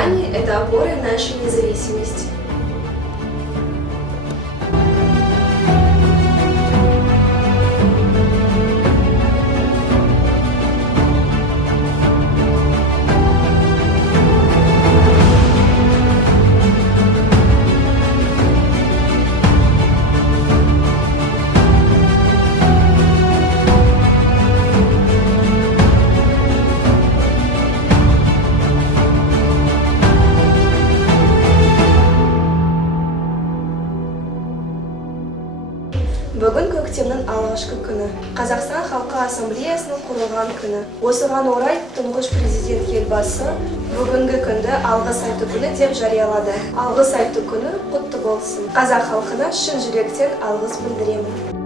Знание – это опора нашей независимости. Бүгін көктемнің алғашқы күні. Қазақстан Халқы Ассамблеясының құрылған күні. Осыған орай тұңғыш президент елбасы бүгінгі күнді алғыс айту күні деп жариялады. Алғыс айту күні құтты болсын. Қазақ халқына шын жүректен алғыс білдіремін.